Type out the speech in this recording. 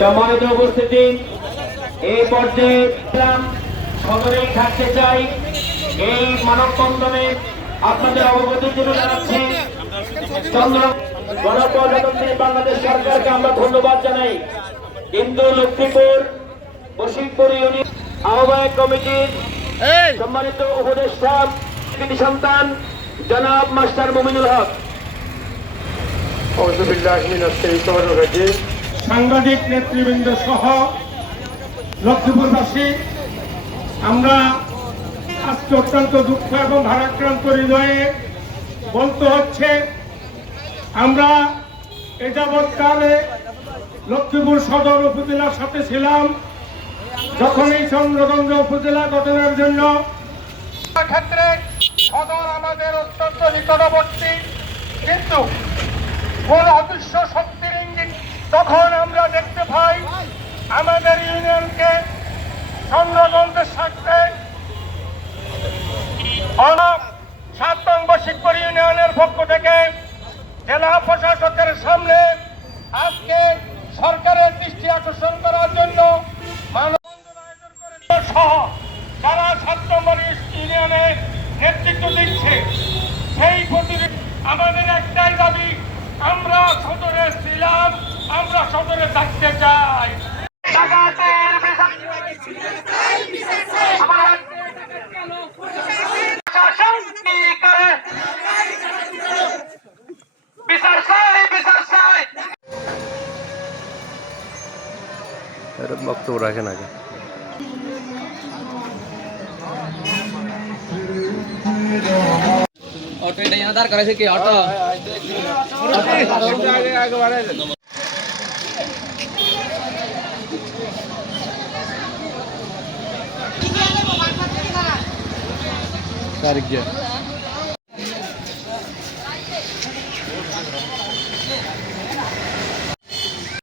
সম্মানিত উপস্থিতি, এই পর্যায়ে সদরেই থাকতে চাই। এই মানববন্ধনে আপনাদের অবগতির জন্য জানাচ্ছি গণপ্রজাতন্ত্রী বাংলাদেশ সরকারকে আমরা ধন্যবাদ জানাই। কিন্তু লক্ষ্মীপুর বশিকপুর ইউনিয়ন আহ্বায়ক কমিটির সম্মানিত উপদেষ্টা কৃতি সন্তান জনাব মাস্টার মুমিনুল হক, সাংবাদিক নেতৃবৃন্দ সহ লক্ষ্মীপুরবাসী, আমরা আজকে অত্যন্ত দুঃখ এবং ভারাক্রান্ত হৃদয়ে বলতে হচ্ছে, আমরা এ যাবৎকালে লক্ষ্মীপুর সদর উপজেলার সাথে ছিলাম। যখন এই চন্দ্রগঞ্জ উপজেলা গঠনের জন্য ক্ষেত্রে সদর আমাদের অত্যন্ত নিকটবর্তী, কিন্তু কোন অদৃশ্য শক্তির ইঙ্গিত তখন আমরা দেখতে পাই আমাদের ইউনিয়নকে চন্দ্রগঞ্জের সাথে 7 নং বশিকপুর ইউনিয়নের পক্ষ থেকে জেলা প্রশাসকের সামনে আজকে সরকারের দৃষ্টি আকর্ষণ করার জন্য মানববন্ধন আয়োজন করে সহ যারা 7 নম্বর ইউনিয়নে নেতৃত্ব দিচ্ছে, সেই আমাদের একটাই দাবি, আমরা সদরে ছিলাম, আমরা সদরে থাকতে চাই। বক্তব্য রাখেন আগে। অটো এটা দাঁড় করাইছে কি অটো তারিখ